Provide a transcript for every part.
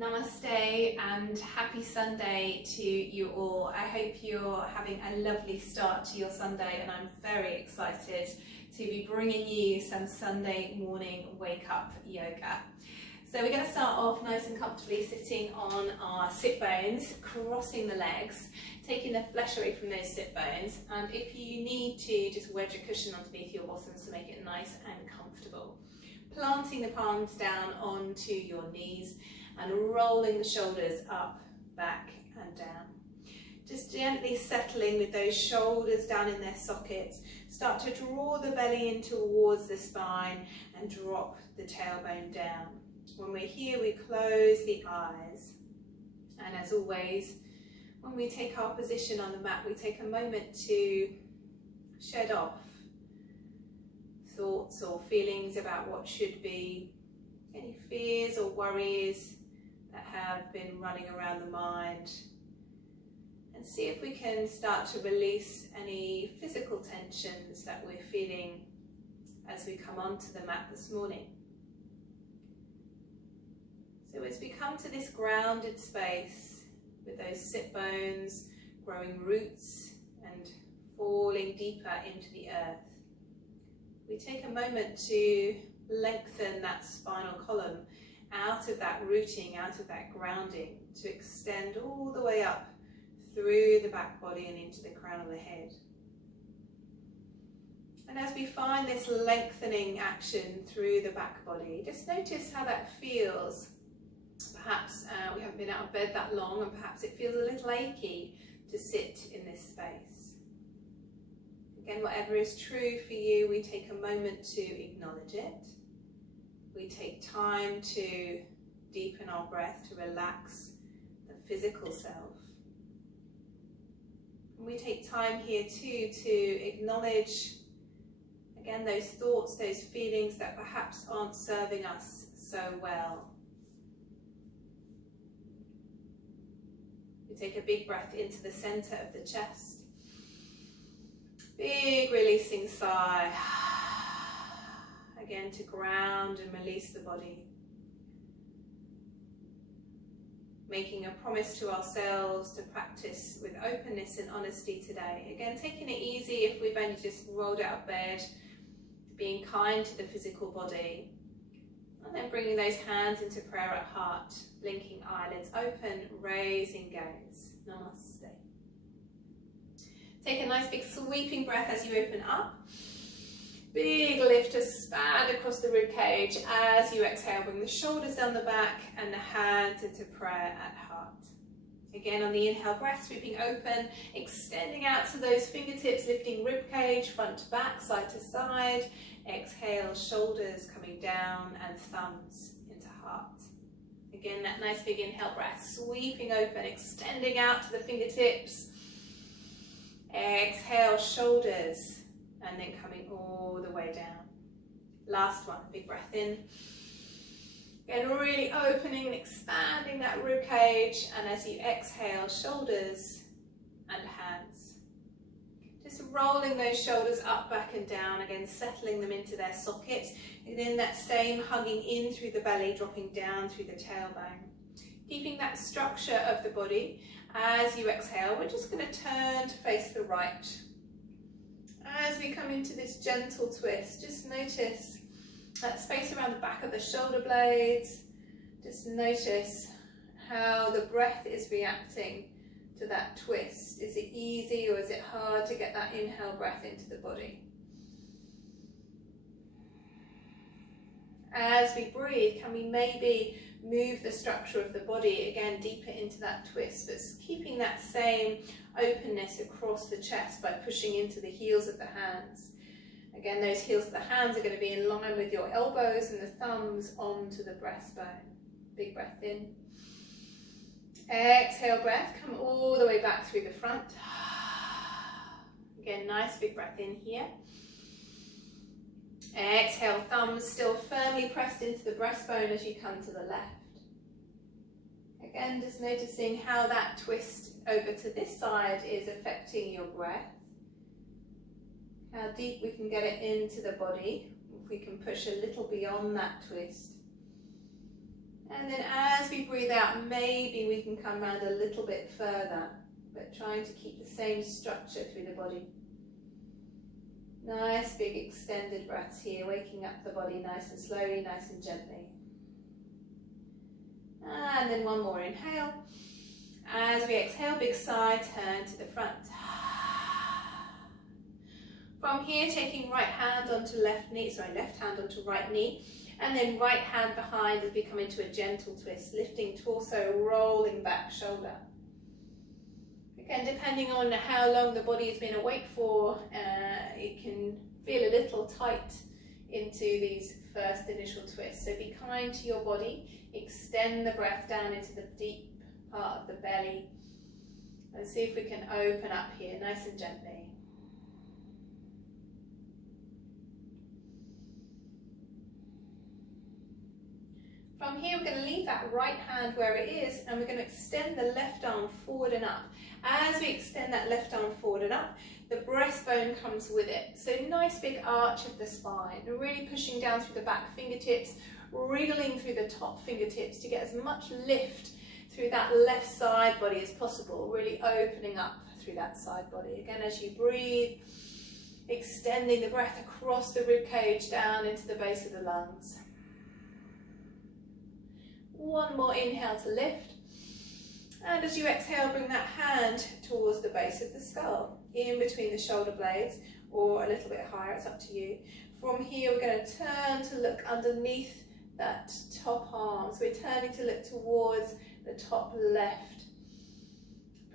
Namaste and happy Sunday to you all. I hope you're having a lovely start to your Sunday, and I'm very excited to be bringing you some Sunday morning wake up yoga. So we're going to start off nice and comfortably sitting on our sit bones, crossing the legs, taking the flesh away from those sit bones, and if you need to, just wedge a cushion underneath your bottoms to make it nice and comfortable. Planting the palms down onto your knees and rolling the shoulders up, back and down. Just gently settling with those shoulders down in their sockets. Start to draw the belly in towards the spine and drop the tailbone down. When we're here, we close the eyes. And as always, when we take our position on the mat, we take a moment to shed off thoughts or feelings about what should be, any fears or worries that have been running around the mind, and see if we can start to release any physical tensions that we're feeling as we come onto the mat this morning. So as we come to this grounded space with those sit bones growing roots and falling deeper into the earth, we take a moment to lengthen that spinal column out of that rooting, out of that grounding, to extend all the way up through the back body and into the crown of the head. And as we find this lengthening action through the back body, just notice how that feels. Perhaps we haven't been out of bed that long, and perhaps it feels a little achy to sit in this space. Again, whatever is true for you, we take a moment to acknowledge it. We take time to deepen our breath, to relax the physical self. And we take time here too to acknowledge, again, those thoughts, those feelings that perhaps aren't serving us so well. We take a big breath into the center of the chest. Big releasing sigh. Again, to ground and release the body. Making a promise to ourselves to practice with openness and honesty today. Again, taking it easy if we've only just rolled out of bed, being kind to the physical body. And then bringing those hands into prayer at heart, blinking eyelids open, raising gaze. Namaste. Take a nice big sweeping breath as you open up. Big lift to span across the rib cage. As you exhale, bring the shoulders down the back and the hands into prayer at heart. Again, on the inhale breath, sweeping open, extending out to those fingertips, lifting rib cage, front to back, side to side. Exhale, shoulders coming down and thumbs into heart. Again, that nice big inhale breath, sweeping open, extending out to the fingertips. Exhale, shoulders, and then coming all the way down. Last one, big breath in. Again, really opening and expanding that rib cage, and as you exhale, shoulders and hands. Just rolling those shoulders up, back and down, again settling them into their sockets, and then that same hugging in through the belly, dropping down through the tailbone. Keeping that structure of the body. As you exhale, we're just going to turn to face the right. As we come into this gentle twist, just notice that space around the back of the shoulder blades. Just notice how the breath is reacting to that twist. Is it easy or is it hard to get that inhale breath into the body? As we breathe, can we maybe move the structure of the body again deeper into that twist, but keeping that same openness across the chest by pushing into the heels of the hands. Again, those heels of the hands are going to be in line with your elbows and the thumbs onto the breastbone. Big breath in. Exhale breath, come all the way back through the front. Again, nice big breath in here. Exhale, thumbs still firmly pressed into the breastbone as you come to the left. Again, just noticing how that twist over to this side is affecting your breath. How deep we can get it into the body, if we can push a little beyond that twist. And then as we breathe out, maybe we can come round a little bit further, but trying to keep the same structure through the body. Nice big extended breaths here, waking up the body nice and slowly, nice and gently. And then one more inhale. As we exhale, big sigh, turn to the front. From here, taking right hand onto left hand onto right knee, and then right hand behind as we come into a gentle twist, lifting torso, rolling back shoulder. Again, depending on how long the body has been awake for, it can feel a little tight into these first initial twists. So be kind to your body, extend the breath down into the deep part of the belly, and see if we can open up here nice and gently. From here, we're going to leave that right hand where it is, and we're going to extend the left arm forward and up. As we extend that left arm forward and up, the breastbone comes with it. So nice big arch of the spine, really pushing down through the back fingertips, wriggling through the top fingertips to get as much lift through that left side body as possible, really opening up through that side body. Again, as you breathe, extending the breath across the rib cage down into the base of the lungs. One more inhale to lift, and as you exhale, bring that hand towards the base of the skull, in between the shoulder blades, or a little bit higher, it's up to you. From here, we're going to turn to look underneath that top arm, so we're turning to look towards the top left.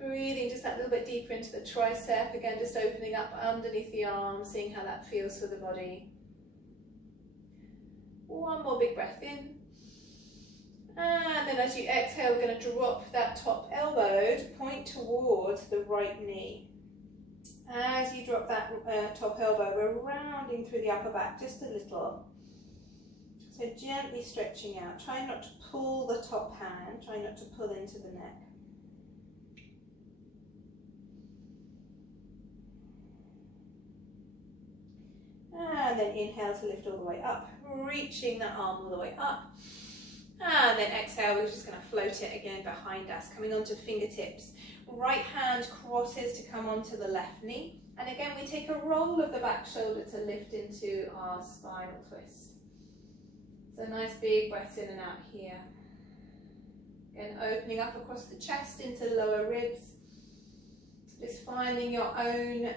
Breathing just that little bit deeper into the tricep, again just opening up underneath the arm, seeing how that feels for the body. One more big breath in. And then as you exhale, we're going to drop that top elbow to point towards the right knee. As you drop that top elbow, we're rounding through the upper back just a little. So gently stretching out. Try not to pull the top hand, try not to pull into the neck. And then inhale to lift all the way up, reaching that arm all the way up. And then exhale, we're just going to float it again behind us, coming onto fingertips. Right hand crosses to come onto the left knee. And again, we take a roll of the back shoulder to lift into our spinal twist. So nice big breaths in and out here. Again, opening up across the chest into lower ribs. Just finding your own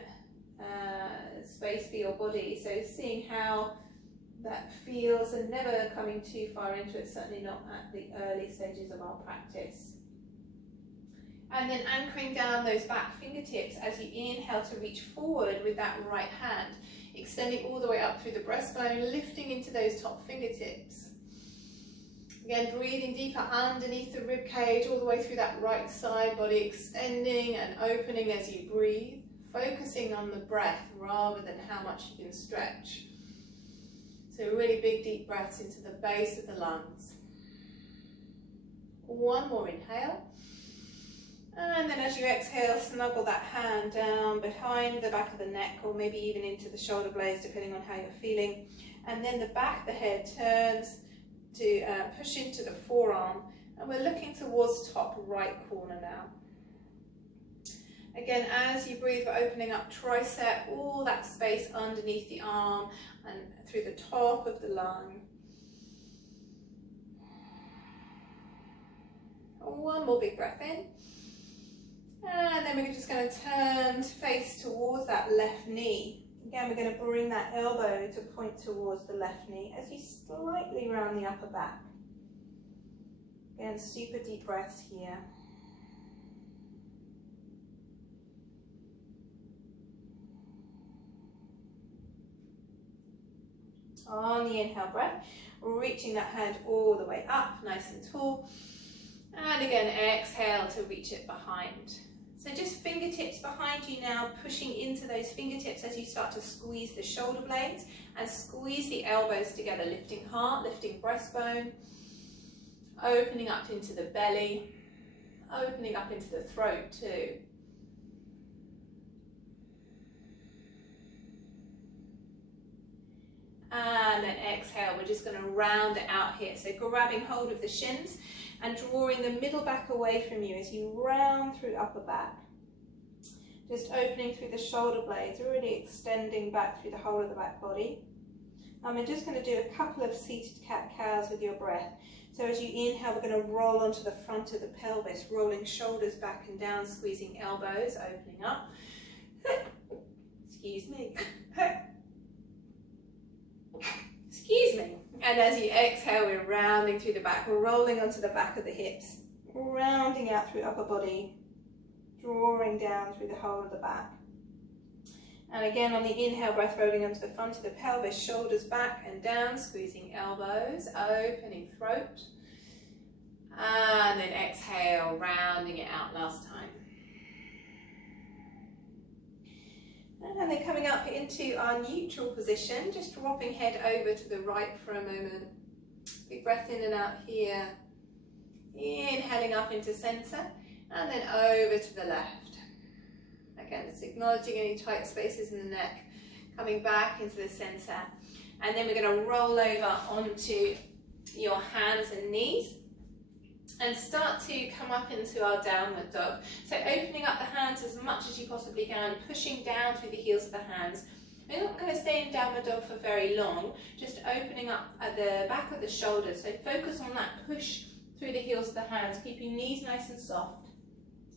space for your body. So seeing how that feels and never coming too far into it, certainly not at the early stages of our practice. And then anchoring down those back fingertips as you inhale to reach forward with that right hand, extending all the way up through the breastbone, lifting into those top fingertips. Again, breathing deeper underneath the rib cage, all the way through that right side body, extending and opening as you breathe, focusing on the breath rather than how much you can stretch. So really big deep breaths into the base of the lungs. One more inhale. And then as you exhale, snuggle that hand down behind the back of the neck, or maybe even into the shoulder blades, depending on how you're feeling. And then the back of the head turns to push into the forearm, and we're looking towards top right corner now. Again, as you breathe, we're opening up tricep, all that space underneath the arm and through the top of the lung. One more big breath in. And then we're just going to turn face towards that left knee. Again, we're going to bring that elbow to point towards the left knee as you slightly round the upper back. Again, super deep breaths here. On the inhale breath, reaching that hand all the way up, nice and tall. And again, exhale to reach it behind. So just fingertips behind you now, pushing into those fingertips as you start to squeeze the shoulder blades and squeeze the elbows together, lifting heart, lifting breastbone, opening up into the belly, opening up into the throat too. And then exhale, we're just going to round it out here. So grabbing hold of the shins and drawing the middle back away from you as you round through upper back. Just opening through the shoulder blades, really extending back through the whole of the back body. And we're just going to do a couple of seated cat-cows with your breath. So as you inhale, we're going to roll onto the front of the pelvis, rolling shoulders back and down, squeezing elbows, opening up. Excuse me. Excuse me. And as you exhale, we're rounding through the back. We're rolling onto the back of the hips, rounding out through upper body, drawing down through the whole of the back. And again, on the inhale breath, rolling onto the front of the pelvis, shoulders back and down, squeezing elbows, opening throat. And then exhale, rounding it out last time. And then coming up into our neutral position, just dropping head over to the right for a moment. Big breath in and out here. Inhaling up into centre, and then over to the left. Again, just acknowledging any tight spaces in the neck, coming back into the centre. And then we're going to roll over onto your hands and knees and start to come up into our downward dog. So opening up the hands as much as you possibly can, pushing down through the heels of the hands. We're not going to stay in downward dog for very long, just opening up at the back of the shoulders. So focus on that push through the heels of the hands, keeping knees nice and soft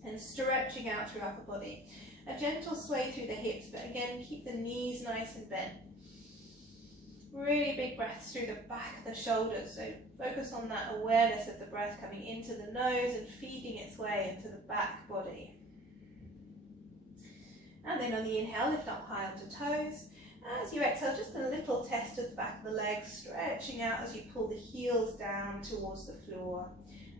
and stretching out through upper body. A gentle sway through the hips, but again, keep the knees nice and bent. Really big breaths through the back of the shoulders, so focus on that awareness of the breath coming into the nose and feeding its way into the back body. And then on the inhale, lift up high onto toes. As you exhale, just a little test of the back of the legs, stretching out as you pull the heels down towards the floor.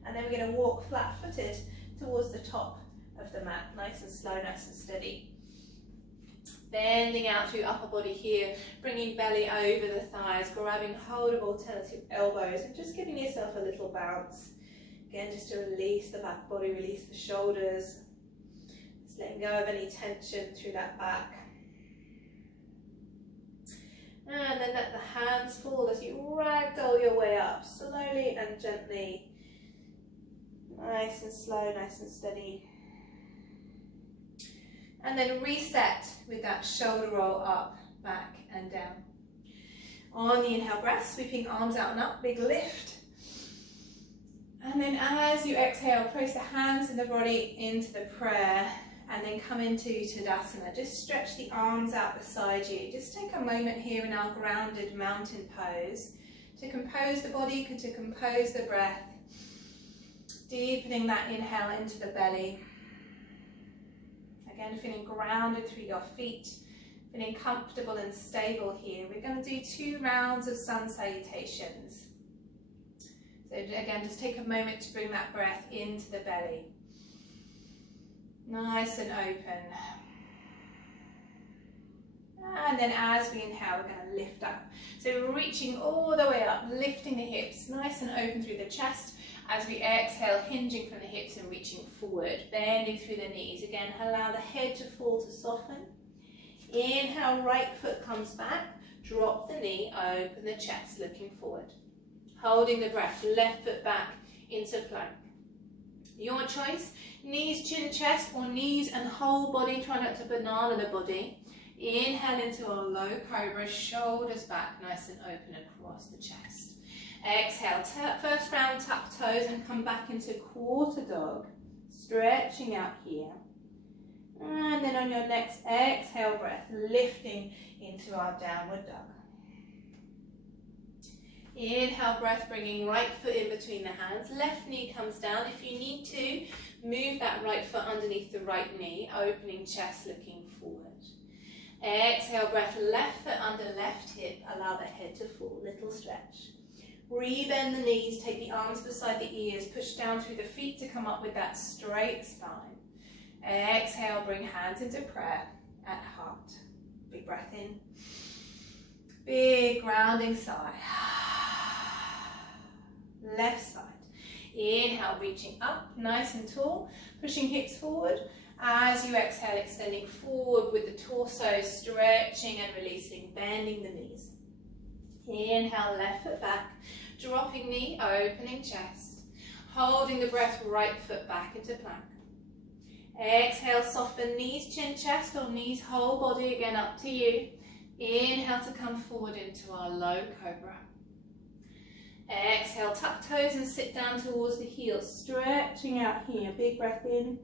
And then we're going to walk flat-footed towards the top of the mat, nice and slow, nice and steady. Bending out through upper body here, bringing belly over the thighs, grabbing hold of alternative elbows and just giving yourself a little bounce. Again, just to release the back body, release the shoulders. Just letting go of any tension through that back. And then let the hands fall as you ragdoll your way up, slowly and gently. Nice and slow, nice and steady. And then reset with that shoulder roll up, back and down. On the inhale breath, sweeping arms out and up, big lift. And then as you exhale, place the hands and the body into the prayer and then come into Tadasana. Just stretch the arms out beside you. Just take a moment here in our grounded mountain pose to compose the body, to compose the breath. Deepening that inhale into the belly. Again, feeling grounded through your feet, feeling comfortable and stable here. We're going to do 2 rounds of sun salutations. So again, just take a moment to bring that breath into the belly. Nice and open. And then as we inhale, we're going to lift up. So we're reaching all the way up, lifting the hips, nice and open through the chest. As we exhale, hinging from the hips and reaching forward, bending through the knees. Again, allow the head to fall to soften. Inhale, right foot comes back. Drop the knee, open the chest, looking forward. Holding the breath, left foot back into plank. Your choice, knees, chin, chest, or knees and whole body. Try not to banana the body. Inhale into a low cobra, shoulders back, nice and open across the chest. Exhale, first round, tuck toes and come back into quarter dog, stretching out here. And then on your next exhale breath, lifting into our downward dog. Inhale breath, bringing right foot in between the hands, left knee comes down. If you need to, move that right foot underneath the right knee, opening chest, looking forward. Exhale breath, left foot under left hip, allow the head to fall, little stretch. Rebend the knees, take the arms beside the ears, push down through the feet to come up with that straight spine. Exhale, bring hands into prayer at heart. Big breath in. Big grounding sigh. Left side. Inhale, reaching up, nice and tall, pushing hips forward. As you exhale, extending forward with the torso, stretching and releasing, bending the knees. Inhale, left foot back, dropping knee, opening chest. Holding the breath, right foot back into plank. Exhale, soften knees, chin, chest, or knees, whole body, again up to you. Inhale to come forward into our low cobra. Exhale, tuck toes and sit down towards the heels, stretching out here, big breath in.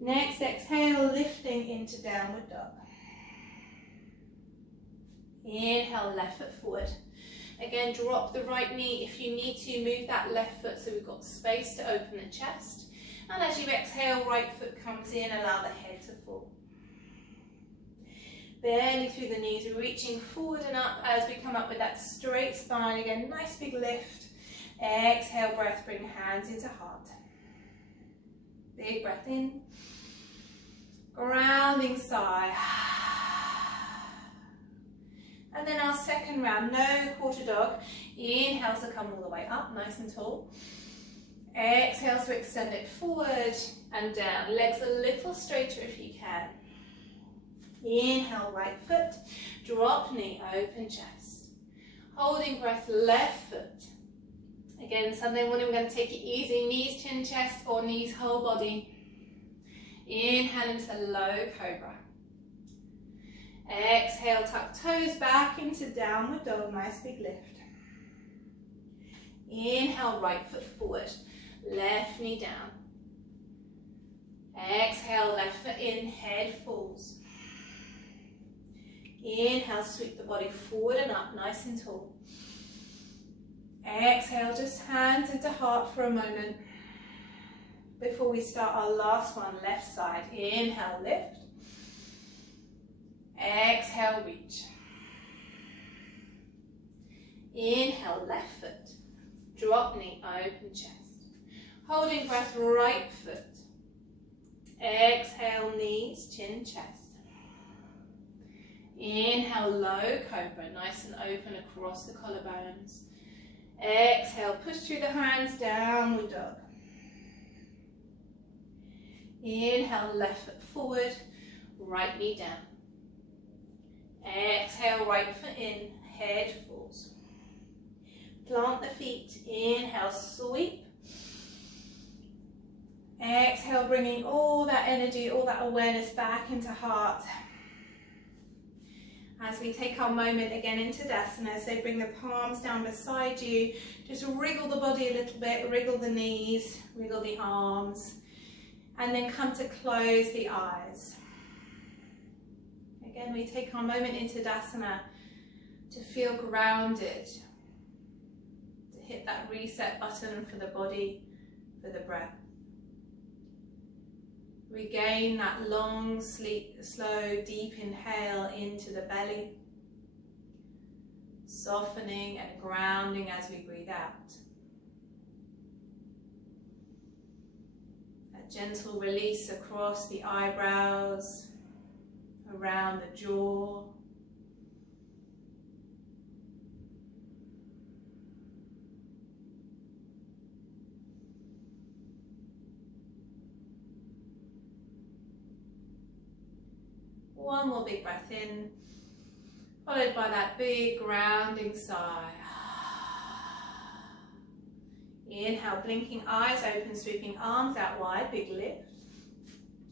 Next exhale, lifting into downward dog. Inhale, left foot forward. Again, drop the right knee. If you need to, move that left foot so we've got space to open the chest. And as you exhale, right foot comes in, allow the head to fall. Barely through the knees, reaching forward and up as we come up with that straight spine. Again, nice big lift. Exhale, breath, bring hands into heart. Big breath in. Grounding sigh. And then our second round, no quarter dog. Inhale to come all the way up, nice and tall. Exhale to extend it forward and down. Legs a little straighter if you can. Inhale, right foot. Drop knee, open chest. Holding breath, left foot. Again, Sunday morning we're going to take it easy. Knees, chin, chest, or knees, whole body. Inhale into low cobra. Exhale, tuck toes back into downward dog, nice big lift. Inhale, right foot forward, left knee down. Exhale, left foot in, head falls. Inhale, sweep the body forward and up, nice and tall. Exhale, just hands into heart for a moment. Before we start our last one, left side. Inhale, lift. Exhale, reach. Inhale, left foot. Drop knee, open chest. Holding breath, right foot. Exhale, knees, chin, chest. Inhale, low cobra, nice and open across the collarbones. Exhale, push through the hands, downward dog. Inhale, left foot forward, right knee down. Exhale, right foot in, head falls. Plant the feet, inhale, sweep. Exhale, bringing all that energy, all that awareness back into heart. As we take our moment again into Tadasana, so bring the palms down beside you, just wriggle the body a little bit, wriggle the knees, wriggle the arms, and then come to close the eyes. Again, we take our moment into Tadasana to feel grounded, to hit that reset button for the body, for the breath. Regain that long, slow, deep inhale into the belly, softening and grounding as we breathe out. A gentle release across the eyebrows, around the jaw. One more big breath in, followed by that big grounding sigh. Inhale, blinking eyes open, sweeping arms out wide, big lift.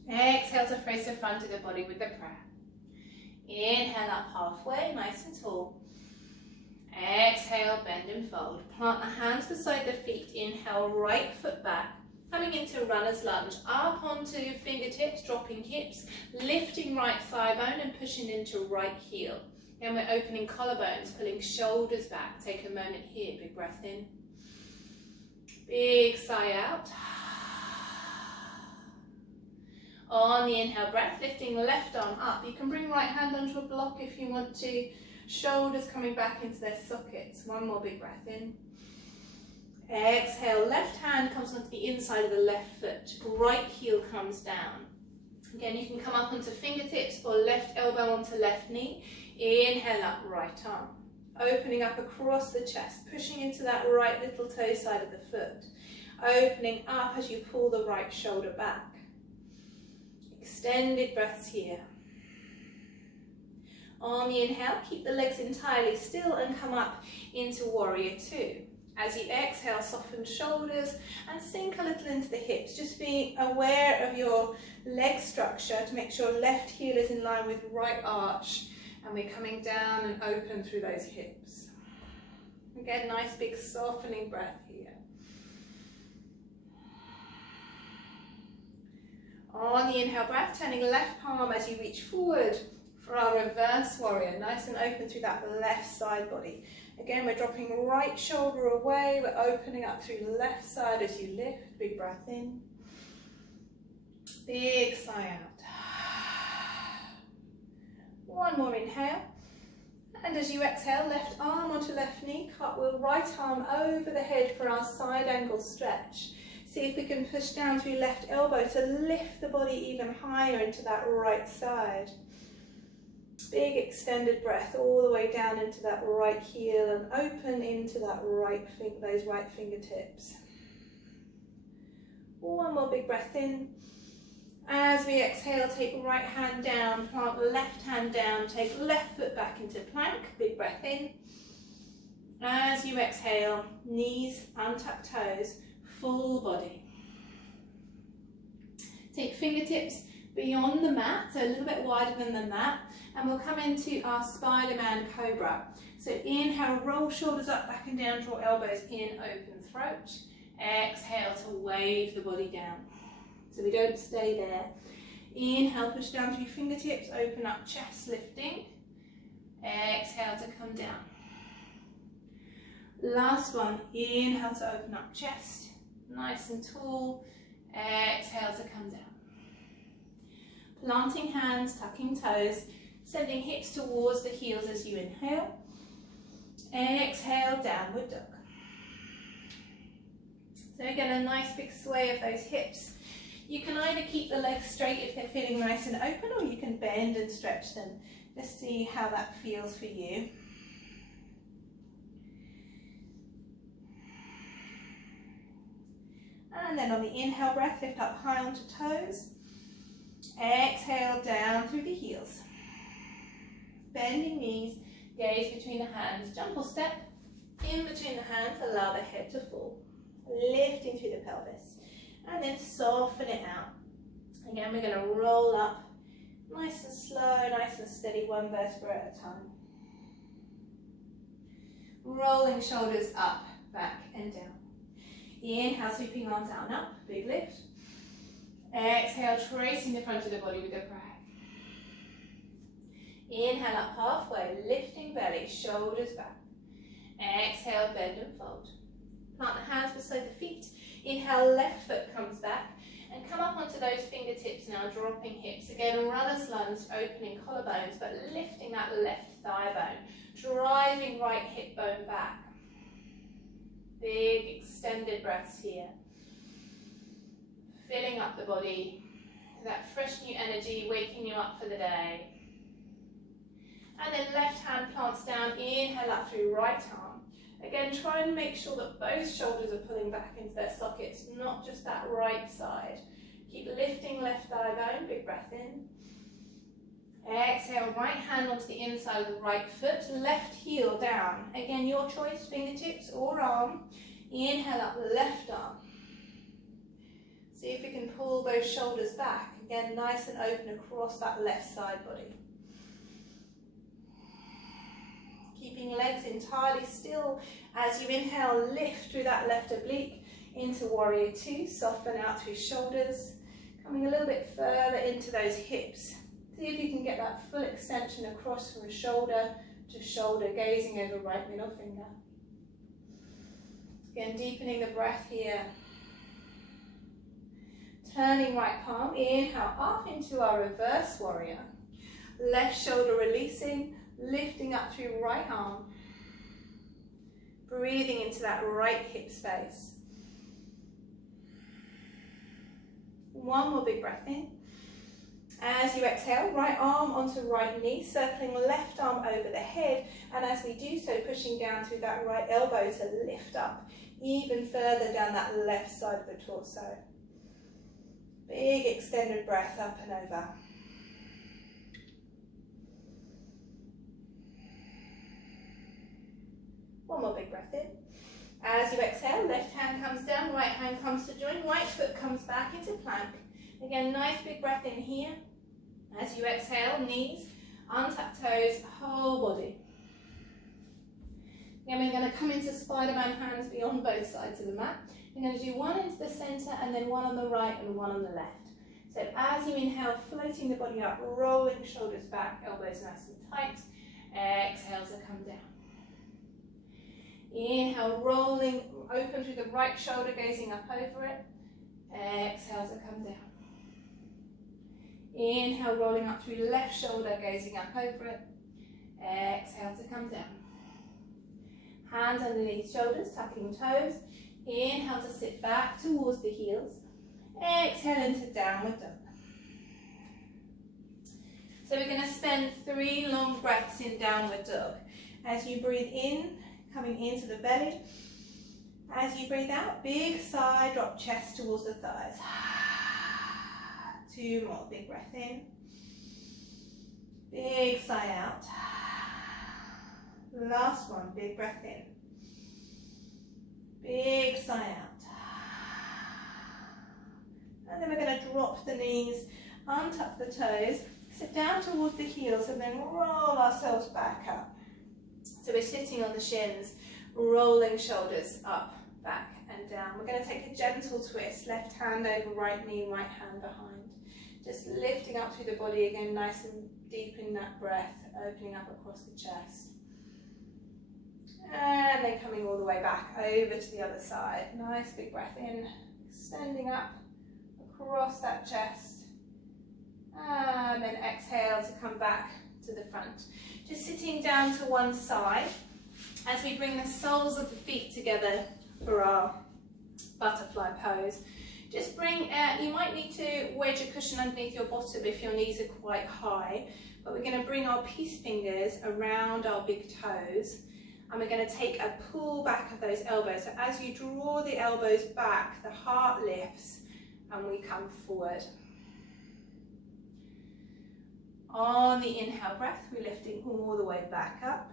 Exhale to face the front of the body with the prayer. Inhale up halfway, nice and tall. Exhale, bend and fold. Plant the hands beside the feet. Inhale, right foot back. Coming into runner's lunge, up onto fingertips, dropping hips, lifting right thigh bone and pushing into right heel. Then we're opening collarbones, pulling shoulders back. Take a moment here, big breath in. Big sigh out. On the inhale breath, lifting left arm up. You can bring right hand onto a block if you want to. Shoulders coming back into their sockets. One more big breath in. Exhale, left hand comes onto the inside of the left foot, right heel comes down. Again, you can come up onto fingertips or left elbow onto left knee. Inhale up, right arm. Opening up across the chest, pushing into that right little toe side of the foot. Opening up as you pull the right shoulder back. Extended breaths here. On the inhale, keep the legs entirely still and come up into warrior two. As you exhale, soften shoulders and sink a little into the hips. Just being aware of your leg structure to make sure left heel is in line with right arch. And we're coming down and open through those hips. Again, nice big softening breath here. On the inhale breath, turning left palm as you reach forward for our reverse warrior. Nice and open through that left side body. Again, we're dropping right shoulder away. We're opening up through the left side as you lift. Big breath in. Big sigh out. One more inhale. And as you exhale, left arm onto left knee, cartwheel right arm over the head for our side angle stretch. See if we can push down through left elbow to lift the body even higher into that right side. Big extended breath all the way down into that right heel and open into that those right fingertips. One more big breath in. As we exhale, take right hand down, plant left hand down, take left foot back into plank, big breath in. As you exhale, knees, untuck toes, full body. Take fingertips beyond the mat, so a little bit wider than the mat, and we'll come into our Spiderman Cobra. So inhale, roll shoulders up, back and down, draw elbows in, open throat. Exhale to wave the body down. So we don't stay there. Inhale, push down through fingertips, open up chest, lifting. Exhale to come down. Last one, inhale to open up chest, nice and tall. Exhale to come down. Planting hands, tucking toes, sending hips towards the heels as you inhale. Exhale, downward dog. So again, a nice big sway of those hips. You can either keep the legs straight if they're feeling nice and open, or you can bend and stretch them. Just see how that feels for you. And then on the inhale breath, lift up high onto toes. Exhale down through the heels. Bending knees, gaze between the hands, jump or step. In between the hands, allow the head to fall. Lifting through the pelvis. And then soften it out. Again, we're going to roll up nice and slow, nice and steady, one vertebra at a time. Rolling shoulders up, back and down. Inhale, sweeping arms out and up, big lift. Exhale, tracing the front of the body with the breath. Inhale up halfway, lifting belly, shoulders back. Exhale, bend and fold. Plant the hands beside the feet. Inhale, left foot comes back. And come up onto those fingertips now, dropping hips. Again, runner's lunge, opening collarbones, but lifting that left thigh bone. Driving right hip bone back. Big extended breaths here. Filling up the body. That fresh new energy, waking you up for the day. And then left hand plants down, inhale up through right arm. Again, try and make sure that both shoulders are pulling back into their sockets, not just that right side. Keep lifting left thigh bone, big breath in. Exhale, right hand onto the inside of the right foot, left heel down. Again, your choice, fingertips or arm. Inhale up, left arm. See if we can pull both shoulders back. Again, nice and open across that left side body. Keeping legs entirely still. As you inhale, lift through that left oblique into warrior two. Soften out through shoulders. Coming a little bit further into those hips. See if you can get that full extension across from shoulder to shoulder, gazing over right middle finger. Again, deepening the breath here. Turning right palm, inhale up into our reverse warrior. Left shoulder releasing, lifting up through right arm. Breathing into that right hip space. One more big breath in. As you exhale, right arm onto right knee, circling left arm over the head, and as we do so, pushing down through that right elbow to lift up even further down that left side of the torso. Big extended breath up and over. One more big breath in. As you exhale, left hand comes down, right hand comes to join, right foot comes back into plank. Again, nice big breath in here. As you exhale, knees, untuck toes, whole body. Again, we're going to come into Spiderman hands beyond both sides of the mat. We're going to do one into the center and then one on the right and one on the left. So as you inhale, floating the body up, rolling shoulders back, elbows nice and tight. Exhale to come down. Inhale, rolling, open through the right shoulder, gazing up over it. Exhale to come down. Inhale, rolling up through the left shoulder, gazing up over it. Exhale to come down. Hands underneath shoulders, tucking toes. Inhale to sit back towards the heels. Exhale into downward dog. So we're going to spend 3 long breaths in downward dog. As you breathe in, coming into the belly. As you breathe out, big sigh, drop chest towards the thighs. 2 more, big breath in. Big sigh out. Last one, big breath in. Big sigh out. And then we're going to drop the knees, untuck the toes, sit down towards the heels and then roll ourselves back up. So we're sitting on the shins, rolling shoulders up, back and down. We're going to take a gentle twist, left hand over right knee, right hand behind. Just lifting up through the body again, nice and deep in that breath, opening up across the chest. And then coming all the way back over to the other side. Nice big breath in, extending up across that chest. And then exhale to come back to the front. Just sitting down to one side as we bring the soles of the feet together for our butterfly pose. Just bring, you might need to wedge a cushion underneath your bottom if your knees are quite high, but we're going to bring our peace fingers around our big toes and we're going to take a pull back of those elbows. So as you draw the elbows back, the heart lifts and we come forward. On the inhale breath, we're lifting all the way back up.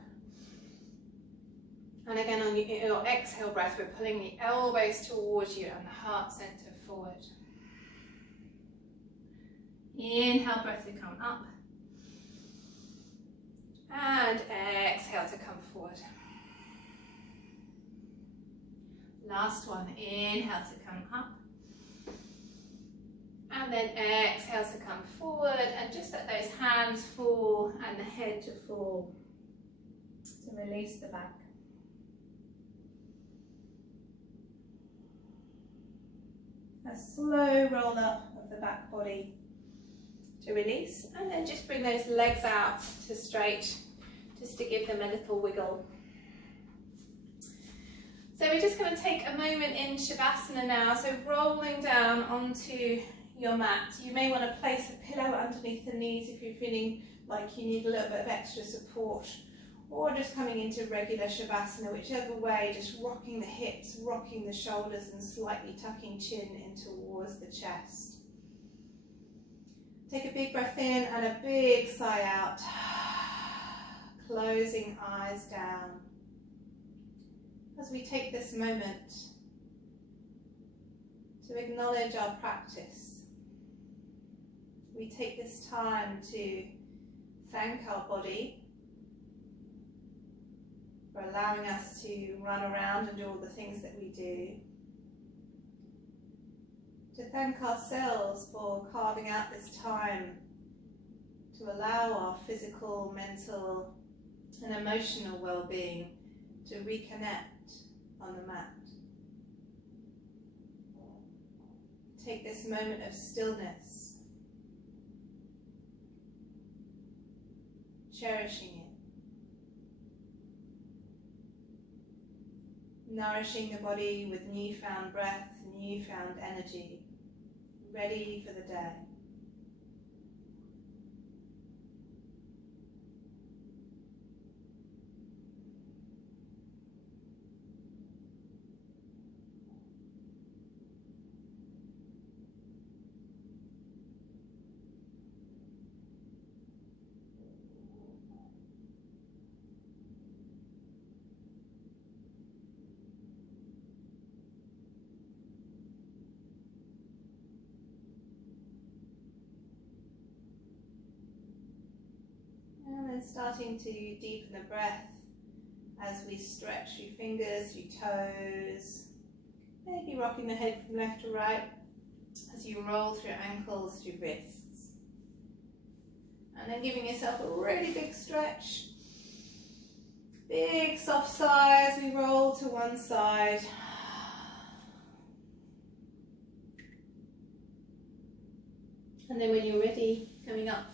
And again, on your exhale breath, we're pulling the elbows towards you and the heart center forward. Inhale breath to come up. And exhale to come forward. Last one, inhale to come up. And then exhale to come forward and just let those hands fall and the head to fall. To release the back. A slow roll up of the back body to release, and then just bring those legs out to straight, just to give them a little wiggle. So we're just going to take a moment in Shavasana now, so rolling down onto your mat. You may want to place a pillow underneath the knees if you're feeling like you need a little bit of extra support, or just coming into regular Shavasana, whichever way, just rocking the hips, rocking the shoulders and slightly tucking chin in towards the chest. Take a big breath in and a big sigh out, closing eyes down. As we take this moment to acknowledge our practice, we take this time to thank our body for allowing us to run around and do all the things that we do. To thank ourselves for carving out this time to allow our physical, mental and emotional well-being to reconnect on the mat. Take this moment of stillness, cherishing it. Nourishing the body with newfound breath, newfound energy, ready for the day. starting to deepen the breath as we stretch through fingers, through toes, maybe rocking the head from left to right as you roll through ankles, through wrists. And then giving yourself a really big stretch. Big soft sigh as we roll to one side. And then when you're ready, coming up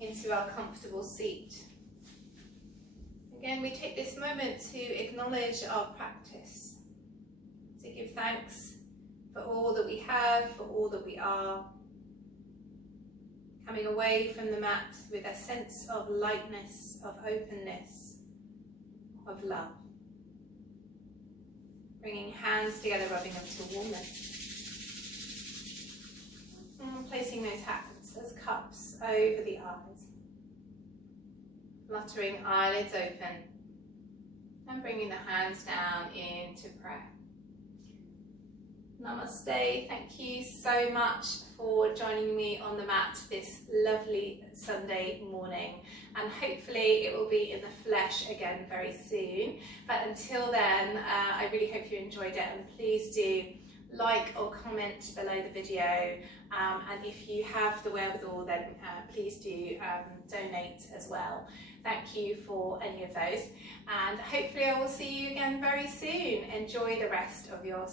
into our comfortable seat. Again, we take this moment to acknowledge our practice, to give thanks for all that we have, for all that we are. Coming away from the mat with a sense of lightness, of openness, of love. Bringing hands together, rubbing them to warmness. And placing those hands as cups over the eyes. Fluttering eyelids open. And bringing the hands down into prayer. Namaste. Thank you so much for joining me on the mat this lovely Sunday morning, and hopefully it will be in the flesh again very soon. But until then, I really hope you enjoyed it, and please do like or comment below the video, and if you have the wherewithal, then please do donate as well. Thank you for any of those, and hopefully I will see you again very soon. Enjoy the rest of your